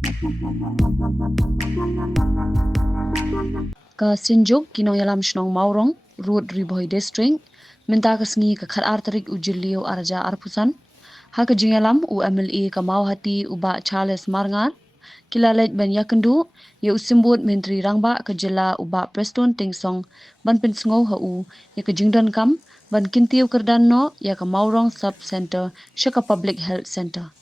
Ka Sinjuk kinong yalam shnong Maurong Road Riboy District minta kasngi ka khat artarik ujilio arja arpusan ha ka jingalam u MLA ka Mauhati uba Charles Marngar kilalet ban yakendu ye usimbut menteri rangba ka jela uba Preston Tingsong ban pinsngo ha u ye ka jingdan kam ban kintiu kerdan no ya ka Maurong Sub Center shaka Public Health Center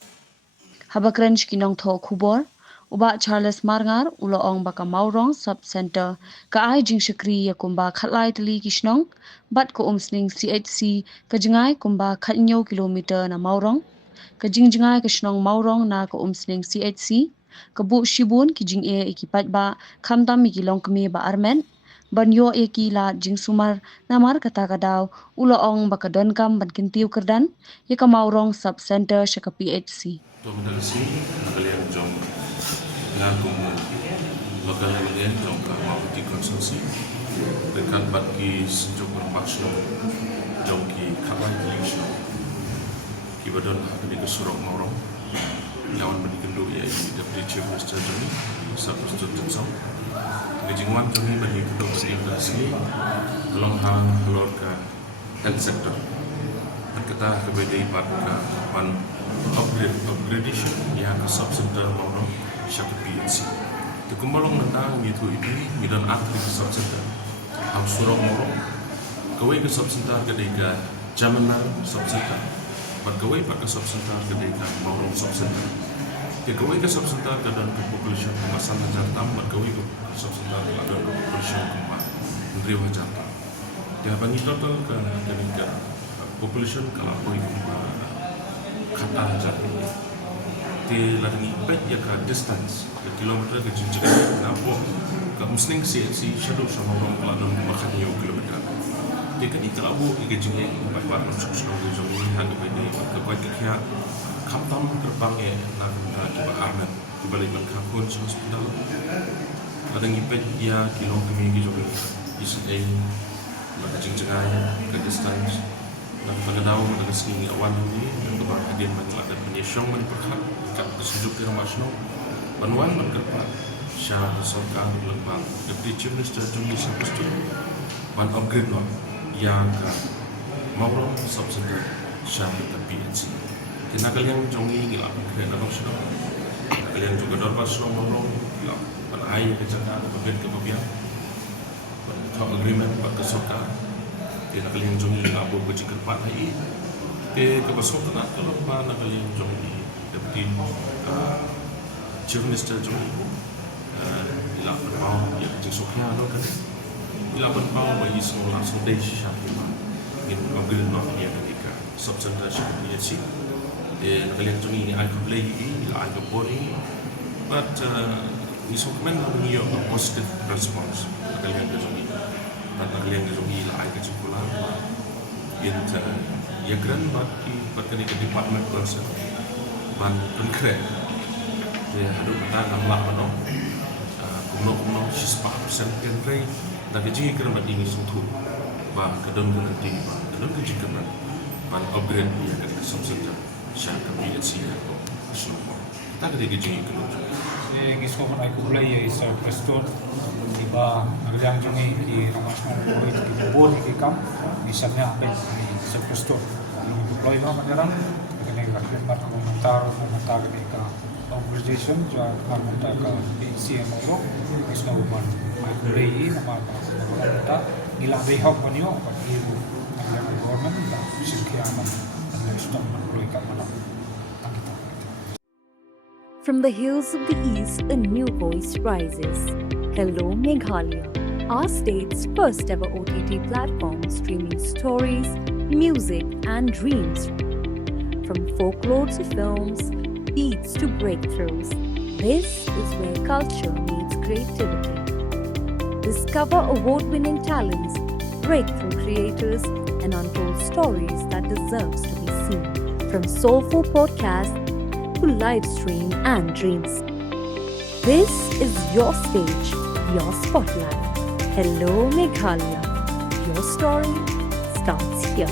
habakrench kinong tho khubor uba Charles Marngar uloong baka Maurong Sub Center ka ai jing shakri ya kumba khatlai tali kishnong bat ko umsning CHC ka jingai kumba khatnyo kilometer na Maurong ka jingjingai kishnong Maurong na ka umsning CHC ka bu shibun ki jing e ikipat ba khamdam mi kilong kme ba armen banyo e ki la jing sumar namar kata kadaw uloong baka donkam ban kintiu kerdan ya ka Maurong Sub Center shaka PHC Dominasi kalian jom ngaku lokal kalian jom ka Mauhati konsumsi dekat bagi senjuk berpasno jom ki kabai kalisno ki badon di kesurok Maurong lawan bagi kendu ya ini Deputy Chief Minister Joni satu Tingsong kejingwan kami bagi kedua sini tolong hang halor ke health sector kita kebedai pada pan upgradation yang sub center Maurong syak PHC. Tukumbalong nantang gitu ini midan atri sub center. Ang surong Maurong kawai ke sub center kedai Jamenar sub center. Kawai pada sub center kedai Maurong sub center. Kawai ke sub center kedai population pengasan Jakarta. Kawai ke sub center kedai population kumah Riau Jakarta. Ya bagi total ke kedai population kalau kau kata aja, di lagi pet ya ke distance, ke kilometer ke jinjang, nampak ke musning CHC shadow sama orang kalau dalam makan yo kilometer. Jadi kalau bu ke jinjang, bapak construction ke jomini hanya benda ke kuat kaya, kampam terbang nak kita armen, kembali ke kampung hospital. Ada ngipet ya kilometer ke jomini, isu ke jinjang ke distance. Dan pada tahun pada sini awal ini dan kebar hadir menjelak dan penyesong berkat kat sejuk di rumah snow banwan berkat syah sorkan lembang Deputy Chief Minister Joni Sapustu ban upgrade no yang ke Maurong Sub Center syah ke PHC kena kalian jongi gila kena nak snow kalian juga dorpas snow Maurong gila ban air ke Jakarta ke Babian ban agreement bak ke sorkan dia nak kalian jongi abu kerja kerpat lagi dia kebasok tu nak kalau nak kalian jongi Deputy Chief Minister jongi ila berpau ya kerja soknya tu kan ila berpau bagi semua langsung dari syariah ini mobil nak dia ketika sub center syariah sih dia nak kalian jongi I can play ila I can body but isokmen punya positive response kalian jongi dan kalian jongi ila I can ya gran bagi berkini ke department person ban penkret dia ada kata namlah mano kumno 6% penrei dan keji gran bagi ini suatu bah kedon nanti bah kedon keji gran ban upgrade ya ke subcenter syah ke PHC atau semua kita keji kedon ngisko man ay kulay ay sa Preston iba naglang jungi di ramas ng kulay di bubur di kam bisa niya ay sa Preston yung deploy no manyaram kaya naglang mat ang mentar ni ka organization ja magmunta ka PHC Maurong isno man ay kulay na magmunta nilabay hawk man yun pati ang government na sikiyaman ang isno man kulay ka man From the hills of the east, a new voice rises. Hello Meghalaya, our state's first ever OTT platform streaming stories, music and dreams. From folklore to films, beats to breakthroughs, this is where culture meets creativity. Discover award-winning talents, breakthrough creators, and untold stories that deserves to be seen. From soulful podcasts to live stream and dreams. This is your stage, your spotlight. Hello Meghalaya. Your story starts here.